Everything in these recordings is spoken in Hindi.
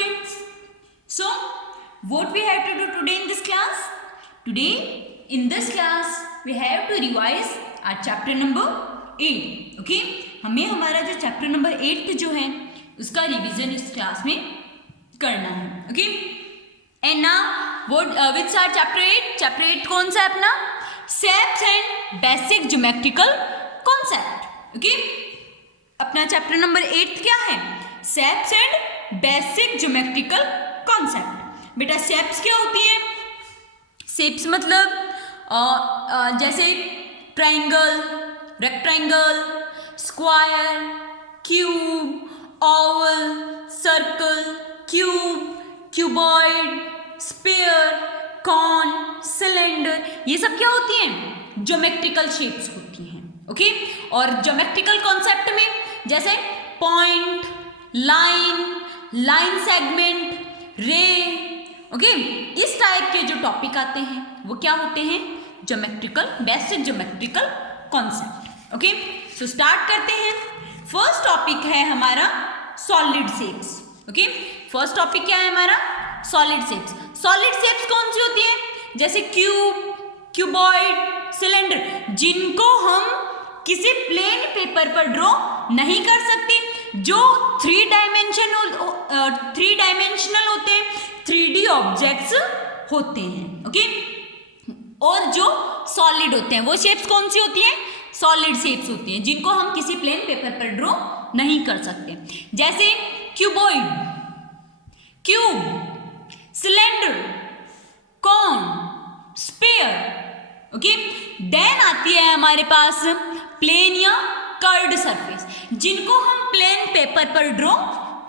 students. So, what we have to do today in this class? Today in this class we have to revise our chapter number 8. Okay? हमें हमारा जो chapter number 8 जो है उसका रिवीजन इस क्लास में करना है. Okay? And now what which are chapter 8? Chapter 8 कौन सा है अपना? Shapes and basic geometrical concept. Okay? अपना चैप्टर नंबर 8 क्या है? Shapes and basic geometrical concept. बेटा शेप्स क्या होती है? शेप्स मतलब जैसे triangle, rectangle, square, cube, oval, circle, cube, cuboid, sphere, cone, cylinder, ये सब क्या होती हैं? ज्योमेट्रिकल शेप्स होती हैं. ओके? और ज्योमेट्रिकल कॉन्सेप्ट में जैसे पॉइंट, लाइन, लाइन सेगमेंट, रे, ओके, इस टाइप के जो टॉपिक आते हैं वो क्या होते हैं? Geometrical, basic geometrical concept. Okay, so start करते हैं. फर्स्ट टॉपिक है हमारा solid shapes. Okay, first topic क्या है हमारा? Solid shapes. सॉलिड शेप्स कौन सी होती हैं? जैसे क्यूब, क्यूबॉइड, सिलेंडर, जिनको हम किसी प्लेन पेपर पर ड्रॉ नहीं कर सकते, जो थ्री डायमेंशनल होते हैं, 3D ऑब्जेक्ट्स होते हैं. ओके, और जो सॉलिड होते हैं वो शेप्स कौन सी होती हैं? सॉलिड शेप्स होती हैं जिनको हम किसी प्लेन पेपर पर ड्रॉ नहीं कर सकते. जैसे cuboid, cube, cylinder, cone, sphere. Okay, then आती है हमारे पास प्लेन या कर्व्ड सरफेस, जिनको हम प्लेन पेपर पर ड्रॉ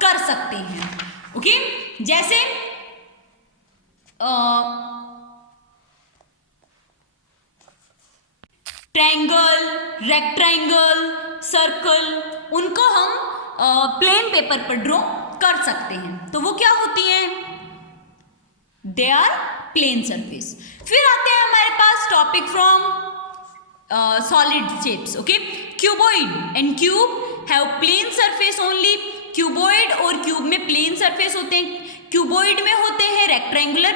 कर सकते हैं. ओके, जैसे ट्रायंगल, रेक्टेंगल, सर्कल, उनको हम प्लेन पेपर पर ड्रॉ कर सकते हैं. तो वो क्या होती हैं? They are plane surface. फिर आते हैं हमारे पास topic from solid shapes. Okay, cuboid and cube have plane surface only. cuboid और cube में plane surface होते हैं. cuboid में होते हैं rectangular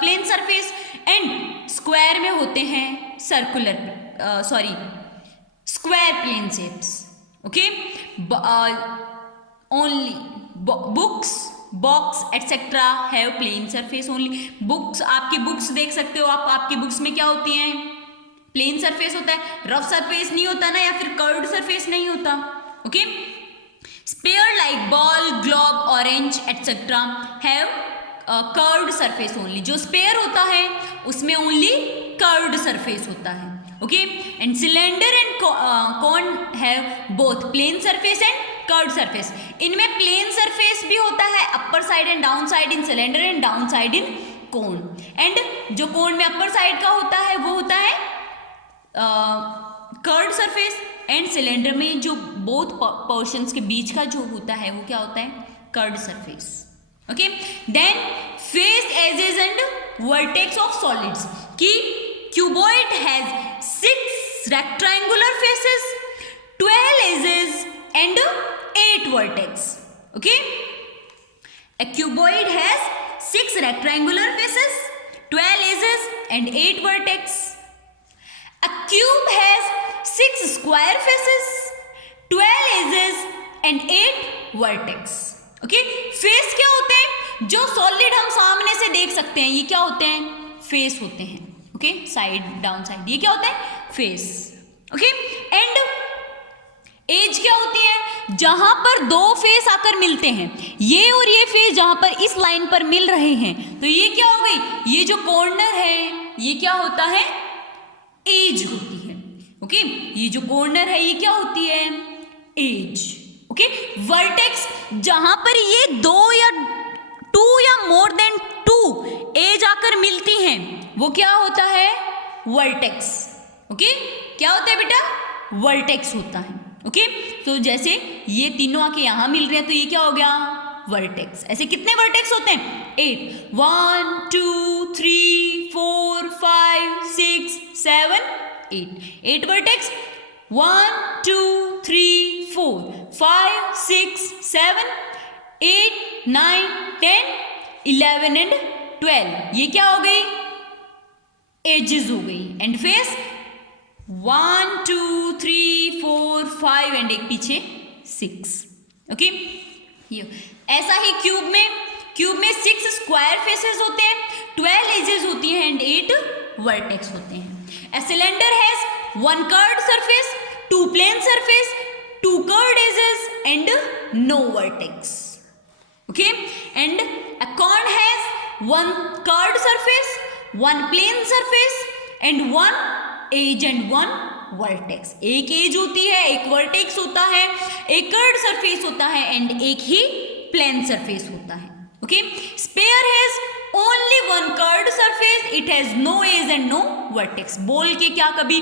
plane surface and square में होते हैं circular square plane shapes. Okay, only books, box etc have plane surface only. books, आपकी बुक्स देख सकते हो आप, आपकी बुक्स में क्या होती हैं? प्लेन सरफेस होता है, रफ सरफेस नहीं होता ना, या फिर कर्व्ड सरफेस नहीं होता. Okay, sphere like ball, globe, orange etcetera have curved surface only. जो स्फीयर होता है उसमें ओनली कर्व्ड सरफेस होता है. Okay, and cylinder and cone have both plane surface and curved surface. इनमें प्लेन सरफेस भी होता है, upper side and down side in cylinder and down side in cone. And जो कोन में अपर साइड का होता है वो होता है कर्व्ड सरफेस, एंड सिलेंडर में जो बोथ पोर्शंस के बीच का जो होता है वो क्या होता है? Curved surface. Okay, then face, edges and vertex of solids. कि cuboid has 6 rectangular faces, 12 edges and 8 vertex. Okay, a cuboid has 6 rectangular faces, 12 edges and 8 vertex. A cube has 6 square faces, 12 edges and 8 vertex. Okay? Face क्या होते हैं? जो सॉलिड हम सामने से देख सकते हैं ये क्या होते हैं? फेस होते हैं. ओके, साइड डाउन साइड, ये क्या होता है? फेस. ओके, एंड एज क्या होती है? जहां पर दो फेस आकर मिलते हैं, ये और ये फेस जहां पर इस लाइन पर मिल रहे हैं, तो ये क्या हो गई? ये जो कॉर्नर है ये क्या होता है? एज होती है. ओके, ये जो कॉर्नर है ये क्या होती है? एज. ओके, वर्टेक्स, जहां पर ये 2 या मोर देन 2 एज आकर मिलती हैं वो क्या होता है? वर्टेक्स. ओके, क्या होता है बेटा? वर्टेक्स होता है. ओके, तो जैसे ये तीनों आके यहां मिल रहे हैं तो ये क्या हो गया? वर्टेक्स. ऐसे कितने वर्टेक्स होते हैं? 8. 1 2 3 4 5 6 7 8 वर्टेक्स. 1 2 3 4 5 6 7 8 9 10, 11 एंड 12, ये क्या हो गई, एजेस हो गई. एंड फेस 1 2 3 4 5 एंड एक पीछे 6. ओके, ये ऐसा ही क्यूब में 6 स्क्वायर फेसेस होते हैं, 12 एजेस होती हैं एंड 8 वर्टेक्स होते हैं. A cylinder has 1 curved surface, 2 plane surface, 2 curved edges and no vertex. Okay, and a cone has 1 curved surface, 1 plane surface and 1 edge and 1 vertex. एक एज होती है, एक वर्टेक्स होता है, एक कर्व्ड सरफेस होता है एंड एक ही प्लेन सरफेस होता है. Okay, sphere has only 1 curved surface, it has no edge and no vertex. Ball के क्या कभी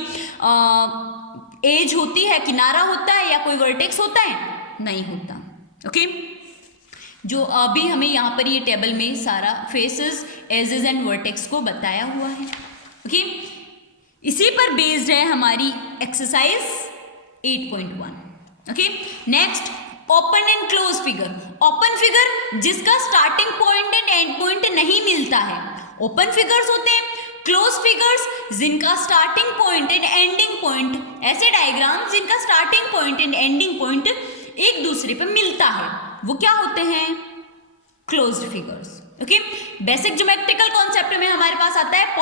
एज होती है, किनारा होता है या कोई वर्टेक्स होता है? नहीं होता. ओके, जो अभी हमें यहाँ पर ये टेबल में सारा फेसेस, एजेस एंड वर्टेक्स को बताया हुआ है. ओके, इसी पर बेस्ड है हमारी exercise 8.1. Okay, next open and close figure. Open figure जिसका starting point and end point नहीं मिलता है, ओपन फिगर्स होते हैं. क्लोज फिगर्स जिनका starting point and ending point, ऐसे डायग्राम जिनका starting point and ending point एक दूसरे पे मिलता है, वो क्या होते हैं, closed figures. Okay, basic geometrical concept में हमारे पास आता है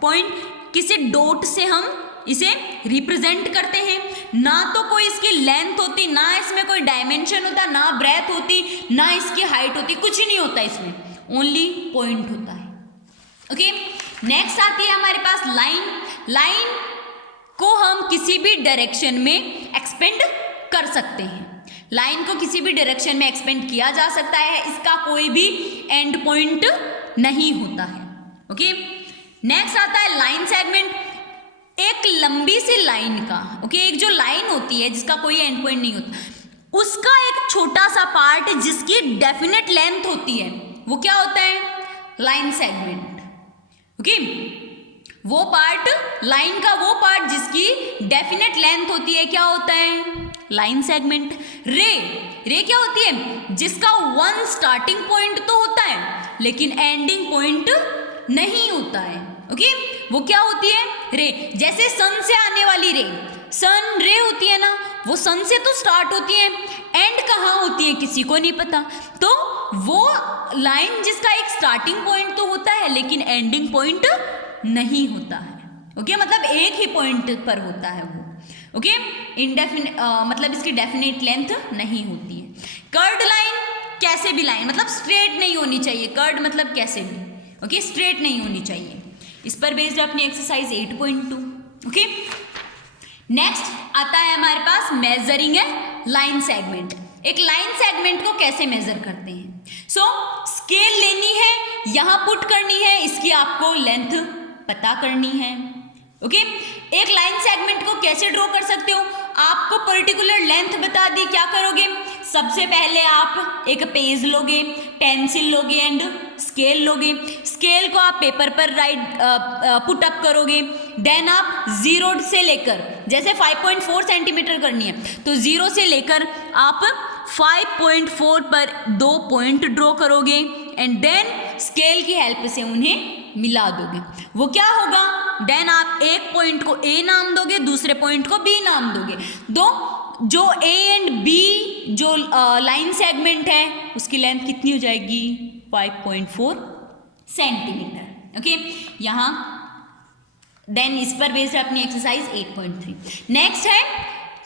पॉइंट. किसी डॉट से हम इसे रिप्रेजेंट करते हैं. ना तो कोई इसकी लेंथ होती, ना इसमें कोई डायमेंशन होता, ना ब्रेथ होती, ना इसकी हाइट होती, कुछ नहीं होता इसमें, ओनली पॉइंट होता है. ओके, नेक्स्ट आती है हमारे पास लाइन को हम किसी भी डायरेक्शन में एक्सपेंड कर सकते हैं. लाइन को किसी भी डायरेक्शन में एक्सपेंड किया जा सकता है, इसका कोई भी एंड पॉइंट नहीं होता है. ओके, नेक्स्ट आता है लाइन सेगमेंट. एक लंबी सी लाइन का, ओके, एक जो लाइन होती है जिसका कोई एंड पॉइंट नहीं होता, उसका एक छोटा सा पार्ट जिसकी डेफिनेट लेंथ होती है, वो क्या होता है, लाइन सेगमेंट. ओके, वो पार्ट, लाइन का वो पार्ट जिसकी डेफिनेट लेंथ होती है, क्या होता है, लाइन सेगमेंट. रे क्या होती है, जिसका 1 स्टार्टिंग पॉइंट तो होता है लेकिन एंडिंग पॉइंट नहीं होता है. ओके, वो क्या होती है, रे. जैसे सन से आने वाली रे, सन रे होती है ना, वो सन से तो स्टार्ट होती है, एंड कहाँ होती है किसी को नहीं पता. तो वो लाइन जिसका एक स्टार्टिंग पॉइंट तो होता है लेकिन एंडिंग पॉइंट नहीं होता है. ओके, मतलब एक ही पॉइंट पर होता है वो. ओके, इनडेफिनेट मतलब इसकी डेफिनेट लेंथ नहीं होती है. कर्ड लाइन, कैसे भी लाइन, मतलब स्ट्रेट नहीं होनी चाहिए. कर्ड मतलब कैसे भी, ओके, स्ट्रेट नहीं होनी चाहिए. इस पर बेस्ड अपनी एक्सरसाइज 8.2. ओके, नेक्स्ट आता है हमारे पास मेजरिंग है लाइन सेगमेंट. एक लाइन सेगमेंट को कैसे मेजर करते हैं. सो स्केल लेनी है, यहां पुट करनी है, इसकी आपको लेंथ पता करनी है. ओके, एक लाइन सेगमेंट को कैसे ड्रॉ कर सकते हो, आपको पर्टिकुलर लेंथ बता दी, क्या करोगे, सबसे पहले आप एक पेज लोगे, पेंसिल लोगे एंड स्केल लोगे. स्केल को आप पेपर पर पुट अप करोगे. देन आप 0 से लेकर, जैसे 5.4 सेंटीमीटर करनी है तो 0 से लेकर आप 5.4 पर 2 पॉइंट ड्रॉ करोगे एंड देन स्केल की हेल्प से उन्हें मिला दोगे. वो क्या होगा, देन आप एक पॉइंट को ए नाम दोगे, दूसरे पॉइंट को बी नाम दोगे. जो ए एंड बी जो लाइन सेगमेंट है उसकी लेंथ कितनी हो जाएगी, 5.4 सेंटीमीटर. ओके, यहाँ देन इस पर बेस्ड अपनी एक्सरसाइज 8.3. नेक्स्ट है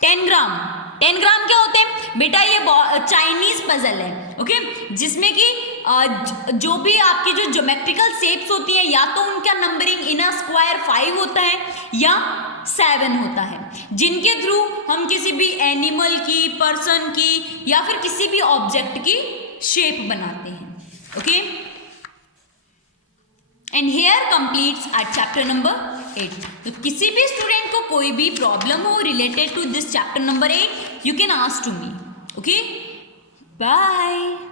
10 ग्राम. 10 ग्राम क्या होते हैं बेटा, ये चाइनीज पजल है. ओके, जिसमें कि जो भी आपकी जो ज्योमेट्रिकल शेप्स होती हैं, या तो उनका नंबरिंग इन अ स्क्वायर 5 होता है या 7 होता है, जिनके थ्रू हम किसी भी एनिमल की, पर्सन की या फिर किसी भी ऑब्जेक्ट की शेप बनाते हैं. Okay, and here completes our chapter number 8. तो किसी भी स्टूडेंट को कोई भी प्रॉब्लम हो related to this chapter number 8, you can ask to me. Okay, bye.